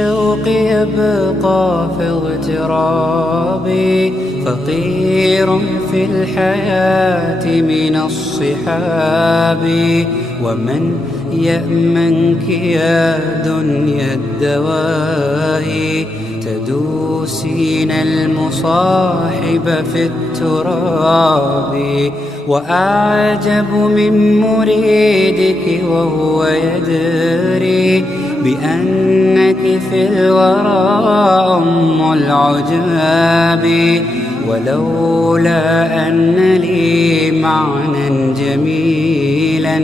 الشوق يبقى في اغترابي، فقير في الحياة من الصحاب. ومن يأمنك يا دنيا الدواهي، تدوسين المصاحب في التراب. وأعجب من مريدك وهو يدري بأنك في الورى أم العجاب. ولولا أن لي معنى جميلا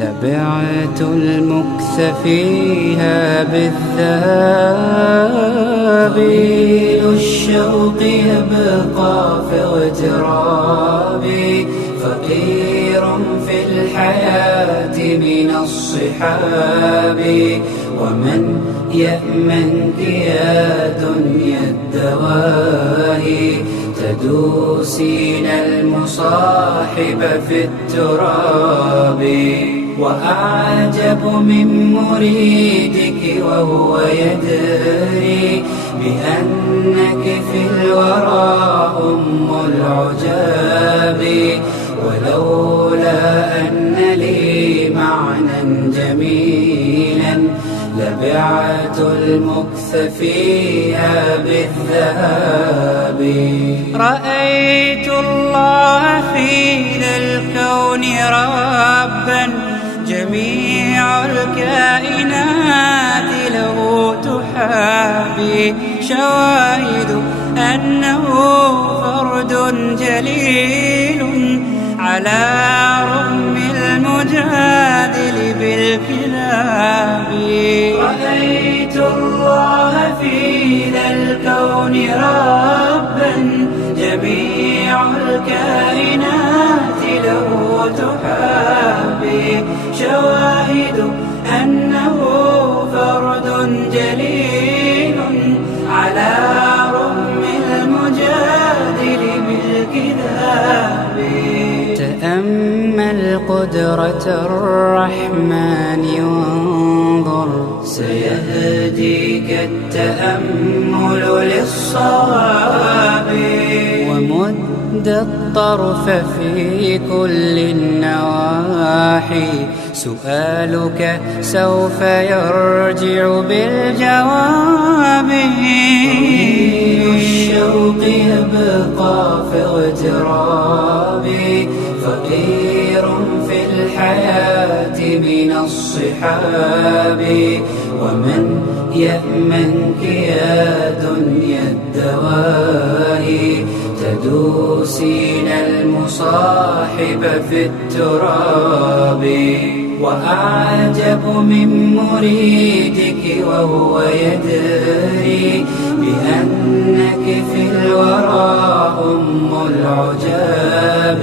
لبعت المكث فيها بالذهب. طويل الشوق يبقى في اغترابي، فقير في الحياة من الصحاب. ومن يأمنك يا دنيا الدواهي، تدوسين المصاحب في التراب. وأعجب من مريدك وهو يدري بأنك في الورى أم العجاب. ولولا أن لي معنى جميلا لبعت المكث فيها بالذهب. رأيت الله في ذا الكون ربا، جميع الكائنات له تحابي. شواهد أنه فرد جليل على رغم المجادل بالكلاب. رأيت الله في ذا الكون ربا، جميع الكائنات له تحابي. شواهد أنه فرد جليل على رغم المجادل بالكذاب. تأمل قدرة الرحمن وانظر، سيهديك التأمل للصواب. ومد الطرف في كل النواحي، سؤالك سوف يرجع بالجواب. طويل الشوق يبقى في اغترابي، فقير في الحياة من الصحاب. ومن يأمنك يا دنيا الدواهي، تدوسين المصاحب في التراب. وأعجب من مريدك وهو يدري بأنك في الورى أم العجاب.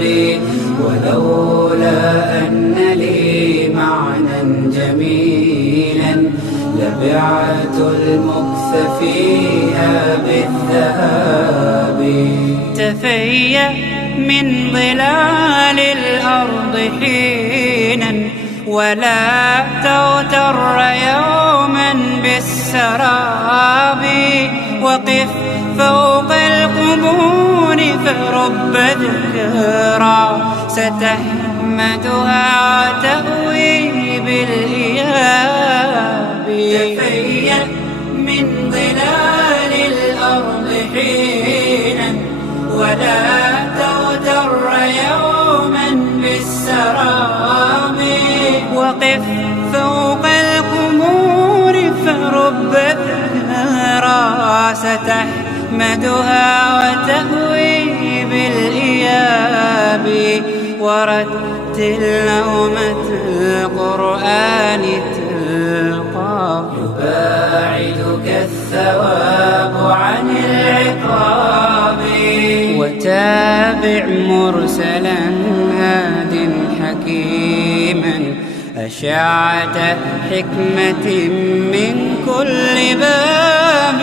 ولولا أن لي معنى جميلا لبعت المكث فيها بالذهب. تفيأ من ظلال الأرض حينا، ولا تغتر يوما بالسراب. وقف فوق القبور فرب ذكرى ستحمدها وتأوي بالإياب. تفيأ من ظلال الأرض حينا، ولا تغتر يوما بالسراب. وقف فوق القبور فرب ذكرى ستحمدها وتأوي بالإياب. ورتل نومة القرآن تلقى، يباعدك الثواب عن العقاب. وتابع مرسلا هاد حكيما، أشعة حكمة من كل باب.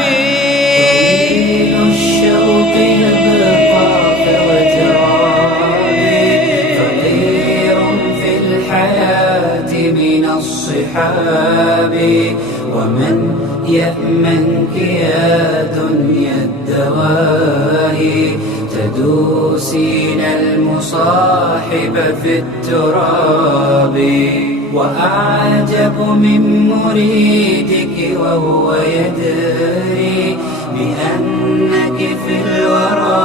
طويل الشوق يبقى في اغترابي، فقير في الحياة من الصحاب. ومن يأمنك يا دنيا الدواهي تدوسين المصاحب في التراب. وأعجب من مريدك وهو يدري بأنك في الورى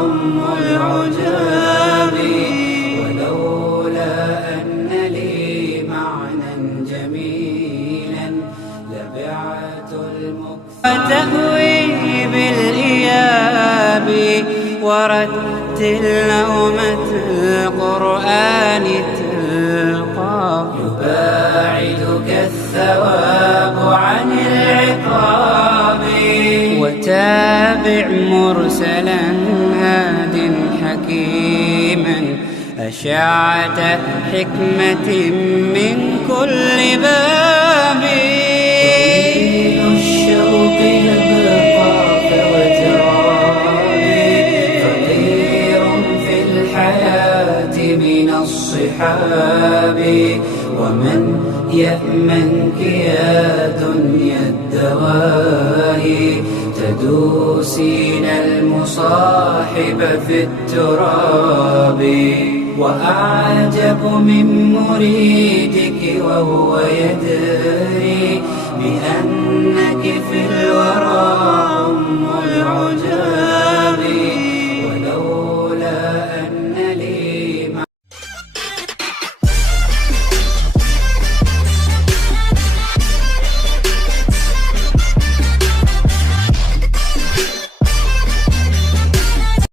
أم العجاب. ولولا أن لي معنى جميلا لبعت المكفى تهوي بالإياب. ورتل نومة القرآن تلقى يباعدك الثواب عن العقاب. وتابع مرسلا هاد حكيما أشعة حكمة من كل باب. طويل الشوق يبقى كوترابي فقير في الحياة من الصحاب. ومن يأمنك يا دنيا الدواهي تدوسين المصاحب في التراب. وأعجب من مريدك وهو يدري بأنك في